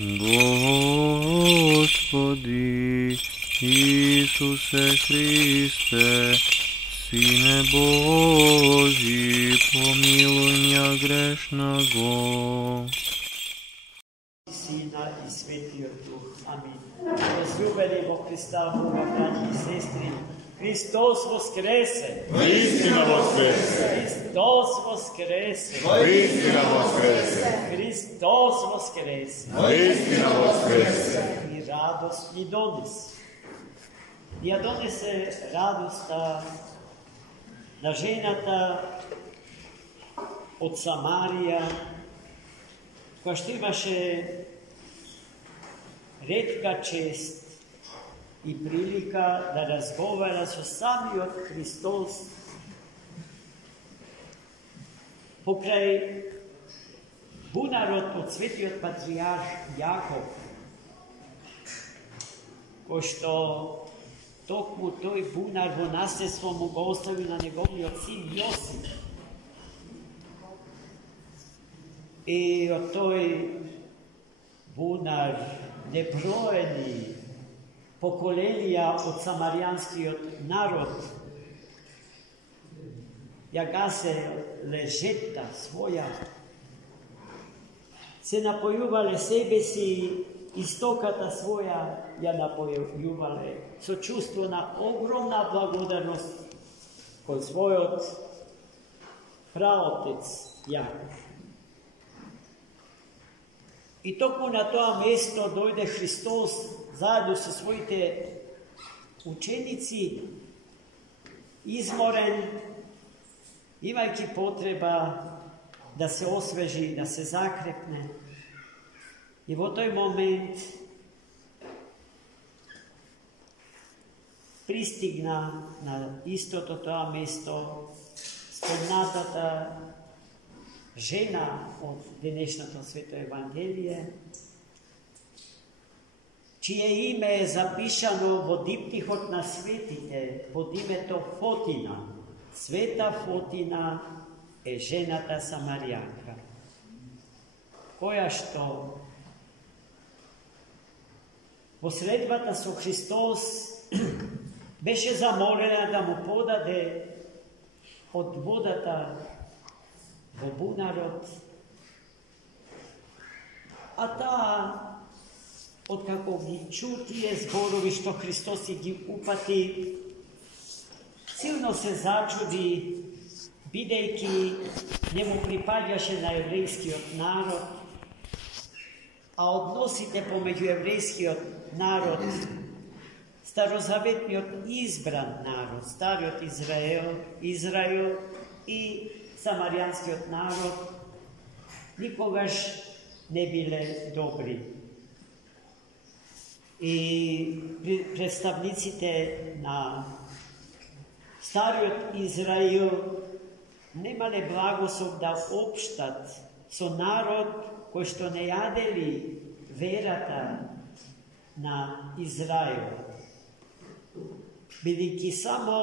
Господи Исусе Христе, Сине Божий, помилуй меня грешного. Sina i Svetijog Duh. Amin. Возлюбени во Христа, Бога, браті і сестри, Христос воскресе! Воістина воскресе! Христос воскресе! Воістина воскресе! Христос воскресе! Воістина воскресе! И радост ни донесе. Ја донесе радоста на жената од Самарија, која што имаше ретка чест и прилика да разговара со самиот Христос покрај бунарот од светиот патриарх Јаков, кој што токму тој бунар во наследство му го остави на неговиот син Јосиф. И од тој бунар неброени поколенија од самаријанскиот народ ја гасе лежета своја, се напојувале себе си и стоката своја ја напојувале со чувство на огромна благодарност кон својот праотец Јаков. И токму на тоа место дојде Христос заедно со своите ученици, изморен, имајќи потреба да се освежи, да се закрепне. И во тој момент пристигна на истото тоа место спомнатата жена од денешното Свето Евангелие, чие име е запишано во диптихот на светите под името Фотина. Света Фотина е жената Самаријанка, која што во средбата со Христос беше замолена да му подаде од водата во бунарот, а таа, откако ги чу тие зборови што Христос ги упати, силно се зачуди, бидејќи не му припаѓаше на еврејскиот народ, а односите помеѓу еврејскиот народ, старозаветниот избран народ, стариот Израел и самаријанскиот народ никогаш не биле добри. И представниците на стариот Израил немале благослов да општат со народ кој што не јадели верата на Израил, бидејќи само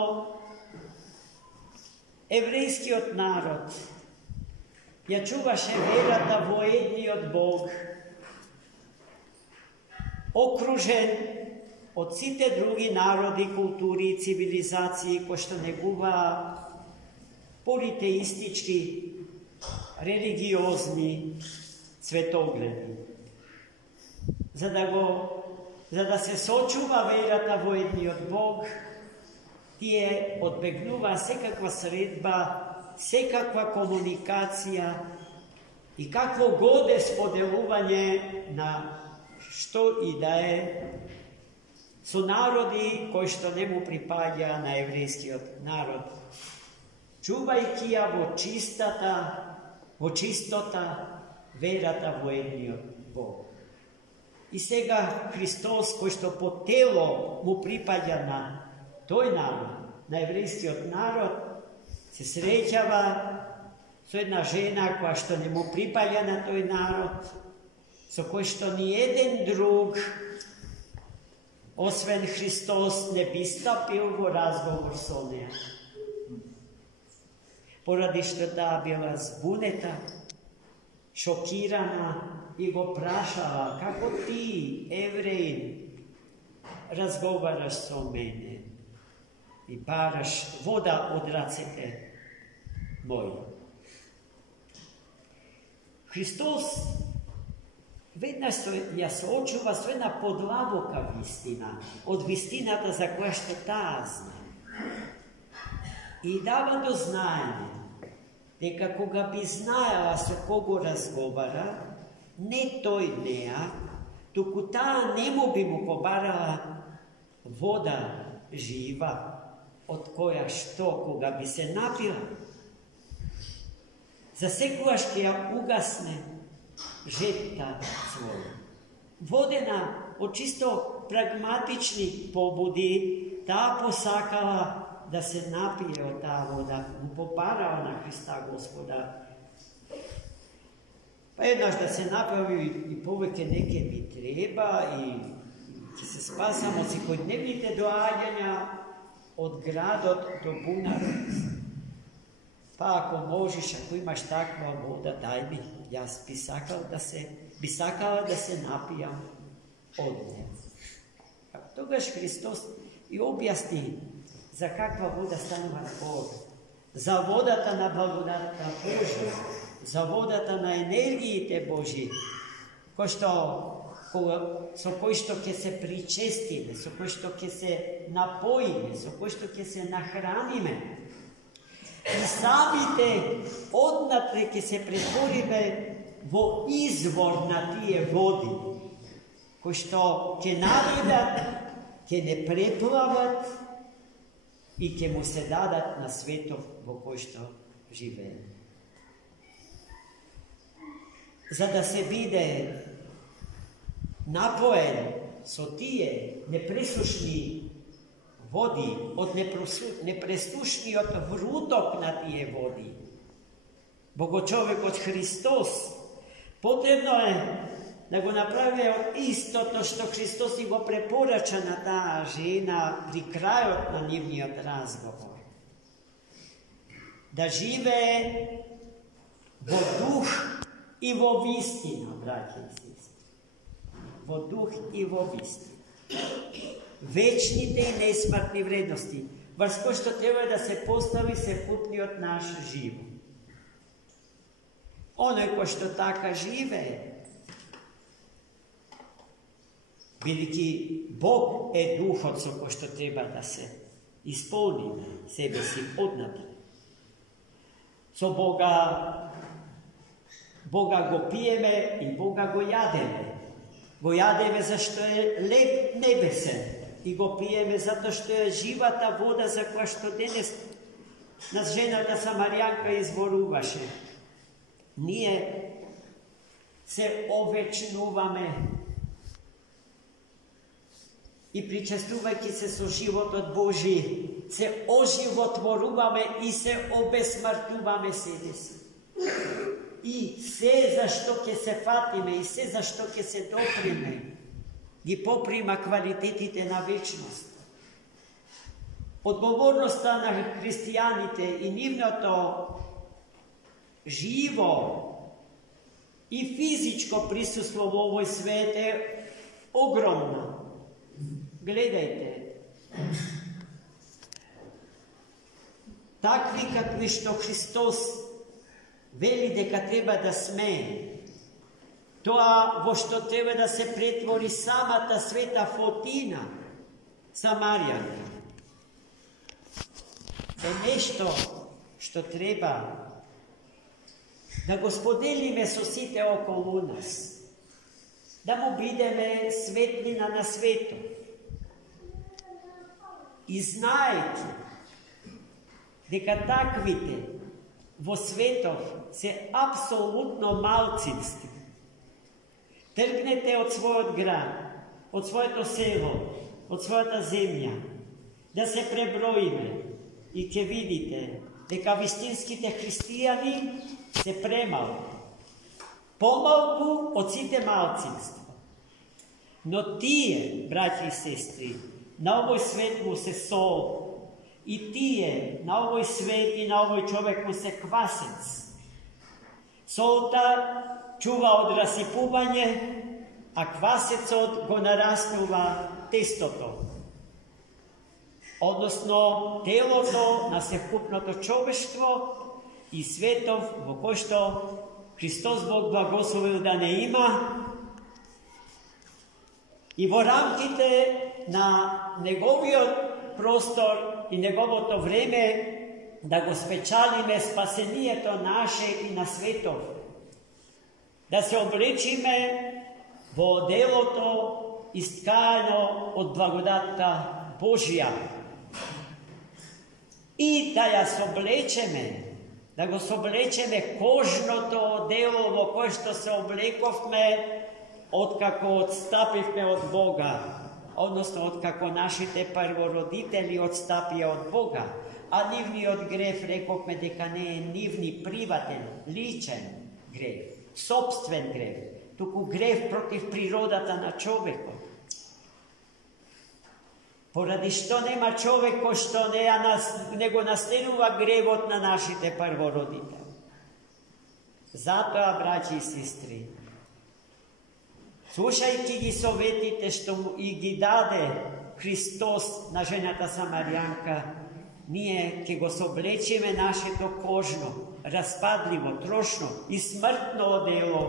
еврејскиот народ ја чуваше верата во едниот Бог, окружен од сите други народи, култури и цивилизации кои што негуваа политеистички, религиозни цветогледи. За да се сочува верата во едниот Бог, тие одбегнуваа секаква средба, секаква комуникација и какво годе споделување на што и да е со народи кои што не му припаѓа на еврејскиот народ, чувајќи ја во чистота верата во едниот Бог. И сега Христос, кој што по тело му припаѓа на тој народ, на еврејскиот народ, се среќава со една жена која што не му припаѓа на тој народ, со кој што ни еден друг, освен Христос, не би стапил во разговор со неја. Поради што таа била збунета, шокирана и го прашала, како ти, евреин, разговараш со мене и бараш вода од рацете мои. Христос веднаш ја соочува со една подлабока вистина, од вистината за која што таа знае. И дава до знаење дека кога би знаела со кого разговара, не тој неа, туку таа нему би му побарала вода жива, од која што кога би се напила, за секогаш ќе ја угасне жетта своја. Водена од чисто прагматични побуди, таа посакала да се напие од таа вода, му побарала на Христа Господа. Па еднаш да се направи и повеќе неке ми треба и ќе се спасам од секојдневните доаѓања од градот до бунарот. Па ако можеш, ако имаш таква вода, дај ми. Јас би сакала да се напијам од неја. Тогаш Христос и објасни за каква вода станува збор. За водата на благодатта Божја, за водата на енергиите Божји, со кој што ќе се причестиме, со кој што ќе се напоиме, со кој што ќе се нахраниме. И самите однатре ќе се претвориме во извор на тие води, кои што ќе наведат, ќе не преплават и ќе му се дадат на светов во кој што живее. За да се биде напоен со тие непресушни води, од непресушниот вруток на тие води, Богочовекот Христос потребно е да го направи од истото што Христос и го препорача на таа жена при крајот на нивниот разговор. Да живее во дух и во вистина, браќа и сестри. Во дух и во вистина. Вечните и несмртни вредности, врз кои што треба да се постави сепутниот наш живот. Оној кој што така живее, бидејќи Бог е духот со кој што треба да се исполниме себе си однатре. Со Бога го пиеме и Бога го јадеме. Го јадеме зашто е леп небесен и го пиеме затоа што е живата вода за која што денес нас жената Самаријанка изборуваше. Ние се овечнуваме и причестувајќи се со животот Божи, се оживотворуваме и се обесмртуваме себе си. И се зашто ќе се фатиме, и се зашто ќе се доприме, ги поприма квалитетите на вечност. Одговорноста на христијаните и нивното живо и физичко присуство во овој свет е огромно. Гледајте, такви какви што Христос вели дека треба да сме, тоа во што треба да се претвори самата света Фотина, Самаријанка, е нешто што треба да го споделиме со сите околу нас, да му бидеме светлина на светот. И знаејќи дека таквите во светов се апсолутно малцинство, тргнете од својот град, од своето село, од својата земја, да се преброиме и ќе видите дека вистинските христијани се премалку, помалку од сите малцинства. Но тие, браќи и сестри, на овој свет му се сол, и тие на овој свет и на овој човек му се квасец. Солта čuva od rasipuvanje, a kvasecot go narastnuva testoto. Odnosno, telото на съвкупното човештво и светов, во кој што Христос Бог благословил да не има. И во рамките на неговиот простор и неговото време да го спечалиме спасението наше и на светов. Да се облечиме во делото искаено од благодатта Божија. И да ја соблечеме, да го соблечеме кожното дело во кое што се облековме откако отстапивме од Бога, односно откако нашите првородители отстапија од Бога, а нивниот греф рековме дека не е нивни приватен, личен греф, собствен греф, туку греф против природата на човекот. Поради што нема човек кој што не го наследува гревот на нашите првородители. Затоа, браќи и сестри, слушајќи ги советите што и ги даде Христос на жената Самарјанка, ние ќе го соблечиме нашето кожно, распадливо, трошно и смртно одело,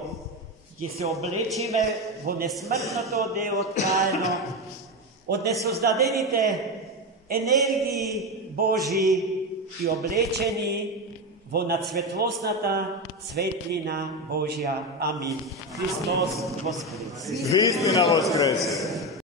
ќе се облечиме во несмртното одело ткаено од несоздадените енергии Божии и облечени во надсветлосната светлина Божја. Амин. Христос воскресе! Вистина воскресе!